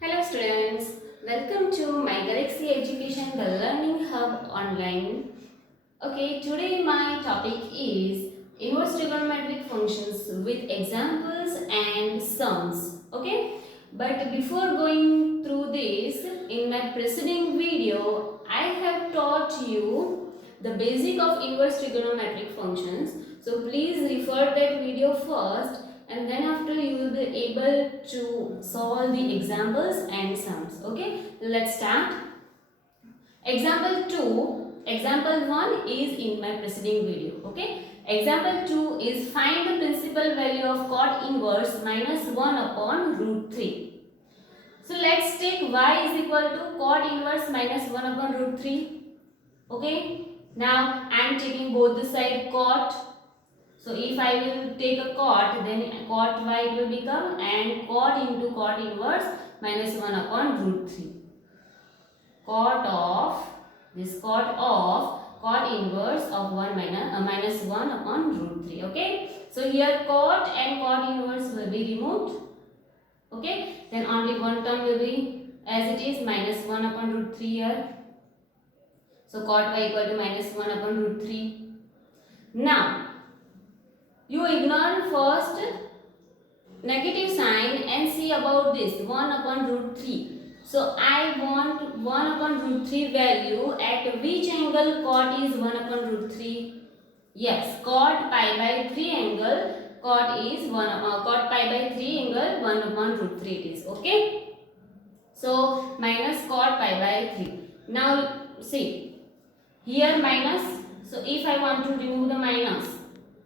Hello students, welcome to my Galaxy Education the Learning Hub online. Okay, today my topic is inverse trigonometric functions with examples and sums. Okay, but before going through this, in my preceding video, I have taught you the basic of inverse trigonometric functions. So please refer that video first and then after you will be able to solve the examples and sums. Okay, let's start. Example 2, example 1 is in my preceding video. Okay, example 2 is find the principal value of cot inverse minus 1 upon root 3. So let's take y is equal to cot inverse minus 1 upon root 3. Okay, now I am taking both the side cot. So if I will take a cot, then cot y will become and cot into cot inverse minus 1 upon root 3. Cot of cot inverse of 1 minus 1 upon root 3. Okay. So here cot and cot inverse will be removed. Okay. Then only one term will be as it is minus 1 upon root 3 here. So cot y equal to minus 1 upon root 3. Now you ignore first negative sign and see about this 1 upon root 3. So I want 1 upon root 3 value at which angle cot is 1 upon root 3? Yes, cot pi by 3 angle cot is cot pi by 3 angle 1 upon root 3 it is. Okay. So minus cot pi by 3. Now see here minus. So if I want to remove the minus,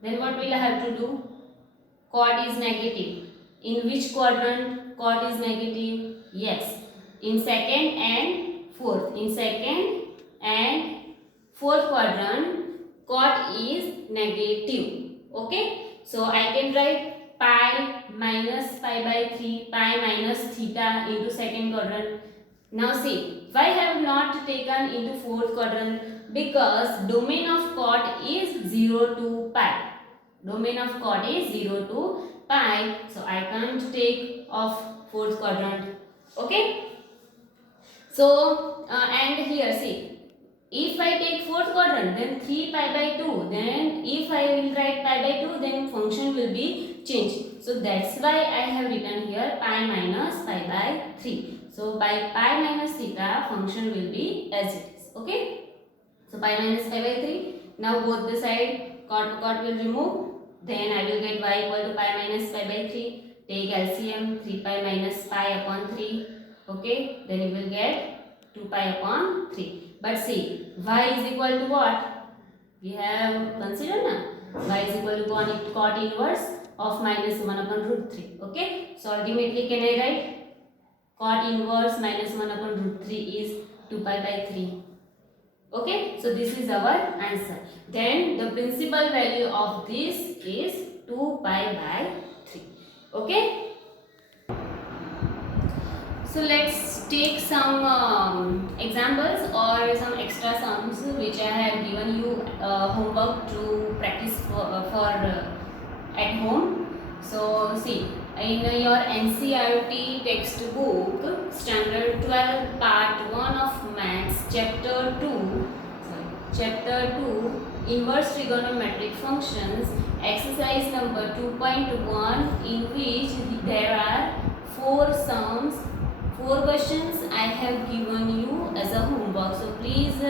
then what will I have to do? Cot is negative. In which quadrant cot is negative? Yes, in second and fourth. In second and fourth quadrant cot is negative. Okay, so I can write pi minus pi by 3, pi minus theta into second quadrant. Now see, why I have not taken into fourth quadrant? Because domain of cot is 0 to pi. Domain of cot is 0 to pi. So I can't take of fourth quadrant. Okay. So and here see, if I take fourth quadrant, then 3 pi by 2. Then if I will write pi by 2, then function will be changed. So that's why I have written here pi minus pi by 3. So by pi minus theta, function will be as it is. Okay. So pi minus pi by 3. Now both the side cot to cot will remove. Then I will get y equal to pi minus pi by 3. Take LCM 3 pi minus pi upon 3. Okay. Then you will get 2 pi upon 3. But see, y is equal to what? We have considered now. Y is equal to cot inverse of minus 1 upon root 3. Okay. So ultimately can I write cot inverse minus 1 upon root 3 is 2 pi by 3. Okay, so this is our answer. Then the principal value of this is 2 pi by 3. Okay. So let's take some examples or some extra sums which I have given you homework to practice for at home. So see, in your NCERT textbook, Standard 12, Part 1 of Maths, Chapter 2, Inverse Trigonometric Functions, exercise number 2.1, in which there are 4 sums, 4 questions I have given you as a homework. So please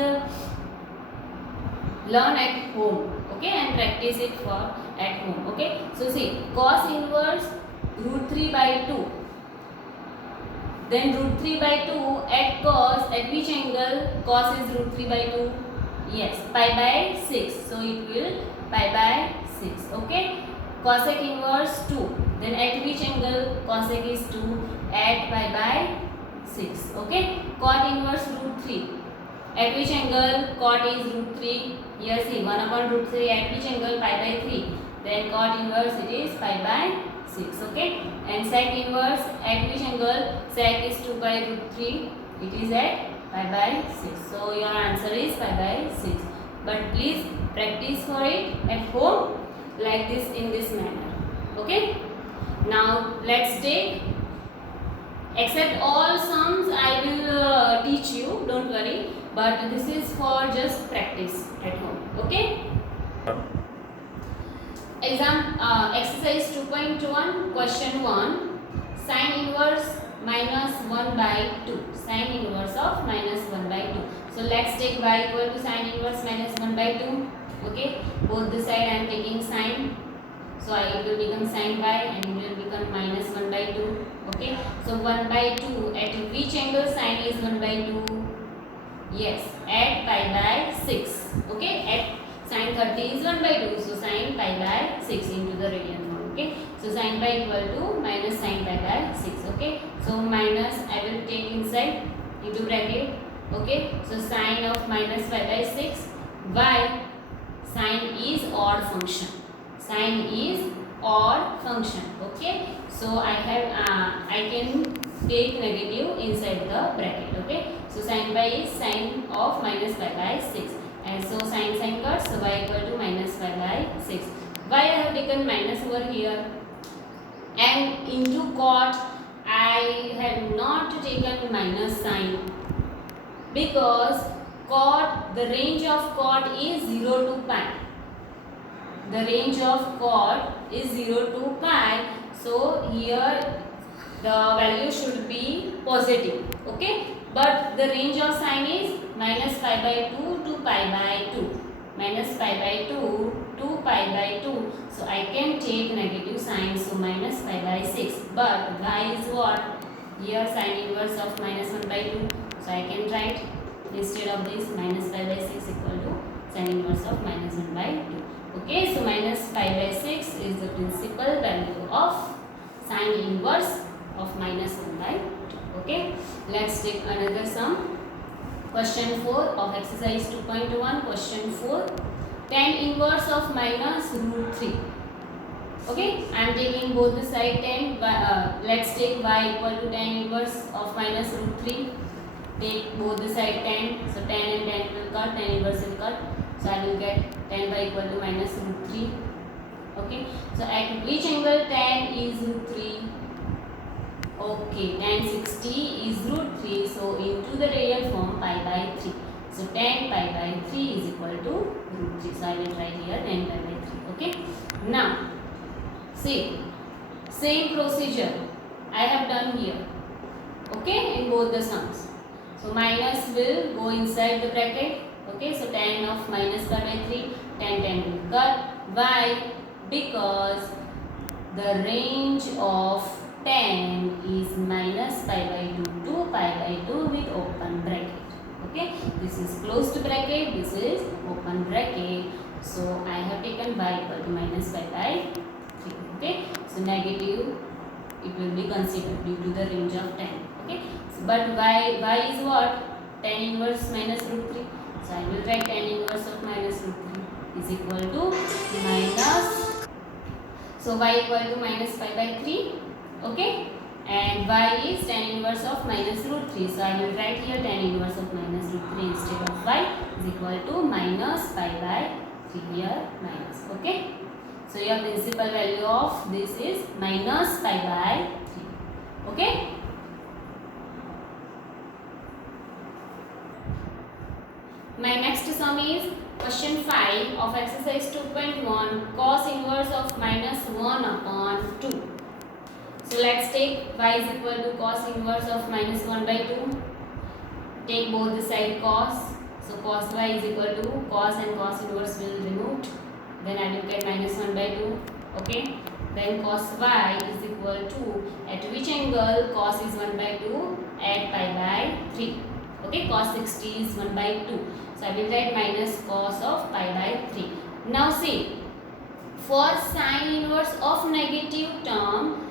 learn at home, okay, and practice it for at home. Okay, so see, cos inverse root 3 by 2, then root 3 by 2 at cos, at which angle cos is root 3 by 2? Yes, pi by 6, so it will pi by 6. Okay, cosec inverse 2, then at which angle cosec is 2? At pi by 6. Okay, cot inverse root 3, at which angle cot is root 3? Here see, 1 upon root 3, at which angle pi by 3? Then cot inverse it is pi by 6. Okay, and sec inverse, at which angle sec is 2 pi root 3? It is at pi by 6. So your answer is pi by 6. But please practice for it at home like this in this manner. Okay, now let's take Except all sums I will teach you, don't worry, but this is for just practice at home. Okay. Exercise 2.1, question 1, sin inverse minus 1 by 2, sin inverse of minus 1 by 2. So let's take y equal to sin inverse minus 1 by 2. Okay, both the side I am taking sin, so it will become sin y and it will become minus 1 by 2. Okay, so 1 by 2, at which angle sin is 1 by 2? Yes, at pi by 6. Okay, at sin 30 is 1 by 2, so sin pi by 6 into the radian form. Okay, so sin pi equal to minus sin pi by 6. Okay, so minus I will take inside into bracket. Okay, so sin of minus pi by 6. Why? Sin is odd function. Sin is odd function. Okay, so I can take negative inside the bracket. Okay, so sin pi is sin of minus pi by 6, and so sin cuts, so y equal to minus pi by 6. Why I have taken minus over here, and into cot I have not taken minus sign, because cot, the range of cot is 0 to pi. The range of cot is 0 to pi, so here the value should be positive. Okay, but the range of sin is minus pi by 2 to pi by 2, minus pi by 2 to pi by 2, so I can take negative sign, so minus pi by 6. But y is what? Here sin inverse of minus 1 by 2, so I can write instead of this minus pi by 6 equal to sin inverse of minus 1 by 2. Okay, so minus pi by 6 is the principal value of sin inverse of minus 1 by 2. Okay, let's take another sum. Question 4 of exercise 2.1. Question 4, tan inverse of minus root 3. Okay, I am taking both the side tan. Let's take y equal to tan inverse of minus root 3. Take both the side tan, so tan and tan will cut, tan inverse will cut, so I will get tan y equal to minus root 3. Okay, so at which angle tan is root 3? Okay, tan 60 is root 3, so into the real form pi by 3. So tan pi by 3 is equal to root 3. So I will write here tan pi by 3. Okay, now see, same procedure I have done here. Okay, in both the sums. So minus will go inside the bracket. Okay, so tan of minus pi by 3, tan will cut. Why? Because the range of tan is minus pi by 2 to pi by 2 with open bracket. Okay, this is closed bracket, this is open bracket. So I have taken y equal to minus pi by 3. Okay, so negative it will be considered due to the range of tan. Okay, so, but y is what? Tan inverse minus root 3. So I will write tan inverse of minus root 3 is equal to minus. So y equal to minus pi by 3. Okay, and y is tan inverse of minus root 3. So I will write here tan inverse of minus root 3 instead of y is equal to minus pi by 3 here minus. Okay, so your principal value of this is minus pi by 3. Okay. My next sum is question 5 of exercise 2.1, cos inverse of minus 1 upon 2. So let's take y is equal to cos inverse of minus 1 by 2. Take both the side cos. So cos y is equal to cos and cos inverse will removed. Then I will get minus 1 by 2. Okay. Then cos y is equal to, at which angle cos is 1 by 2? At pi by 3. Okay. Cos 60 is 1 by 2. So I will write minus cos of pi by 3. Now see, for sin inverse of negative term,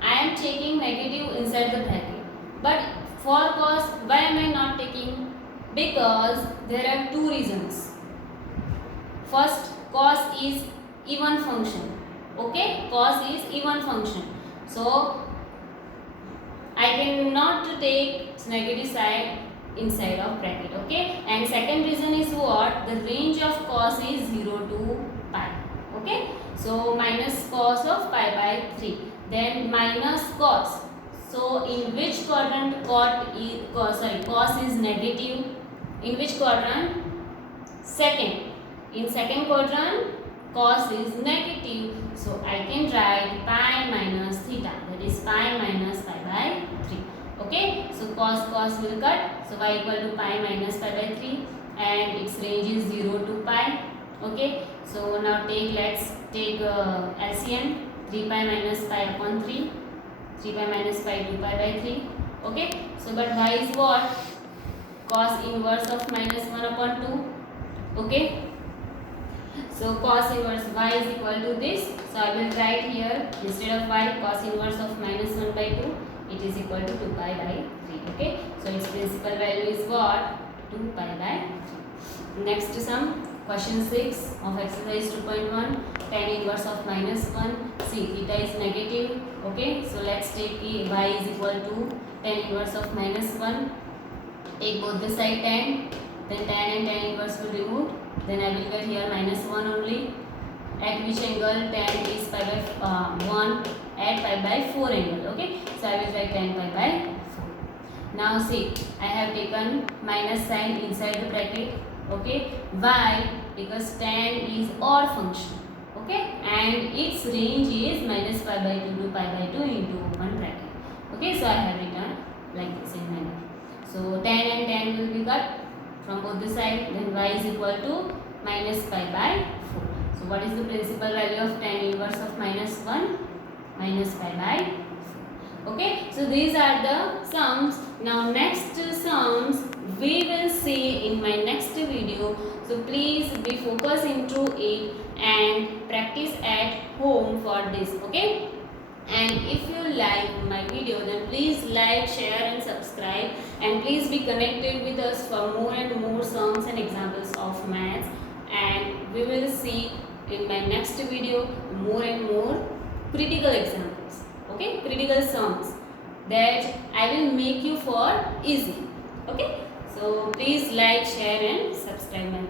I am taking negative inside the bracket. But for cos, why am I not taking? Because there are two reasons. First, cos is even function. Okay, cos is even function. So I cannot take negative side inside of bracket. Okay, and second reason is what? The range of cos is 0 to pi. Okay, so minus cos of pi by 3, then minus cos. So in which quadrant cos is negative? In which quadrant? Second. In second quadrant, cos is negative. So I can write pi minus theta. That is pi minus pi by 3. Okay. So cos will cut. So y equal to pi minus pi by 3. And its range is 0 to pi. Okay. So now let's take LCM. 3 pi minus pi upon 3. 3 pi minus pi 2 pi by 3. Okay. So but y is what? Cos inverse of minus 1 upon 2. Okay. So cos inverse y is equal to this. So I will write here instead of y, cos inverse of minus 1 by 2. It is equal to 2 pi by 3. Okay. So its principal value is what? 2 pi by 3. Next sum. Question 6 of exercise 2.1. Tan inverse of minus 1. See, theta is negative. Okay. So let's take y is equal to tan inverse of minus 1. Take both the side tan. Then tan and tan inverse will remove. Then I will get here minus 1 only. At which angle? Tan is pi by 1 at pi by 4 angle. Okay. So I will write tan pi by 4. Now see, I have taken minus sign inside the bracket. Okay. Why? Because tan is odd function. Okay. And its range is minus pi by 2 to pi by 2 into open bracket. Okay. So I have written like this in manner. So tan and tan will be cut from both the sides. Then y is equal to minus pi by 4. So what is the principal value of tan inverse of minus 1? Minus pi by 4. Okay. So these are the sums. Now next sums we will see in my next video. So please be focused into it and practice at home for this. Okay. And if you like my video, then please like, share and subscribe, and please be connected with us for more and more sums and examples of maths. And we will see in my next video more and more critical examples, okay, critical sums that I will make you for easy. Okay, so please like, share and subscribe my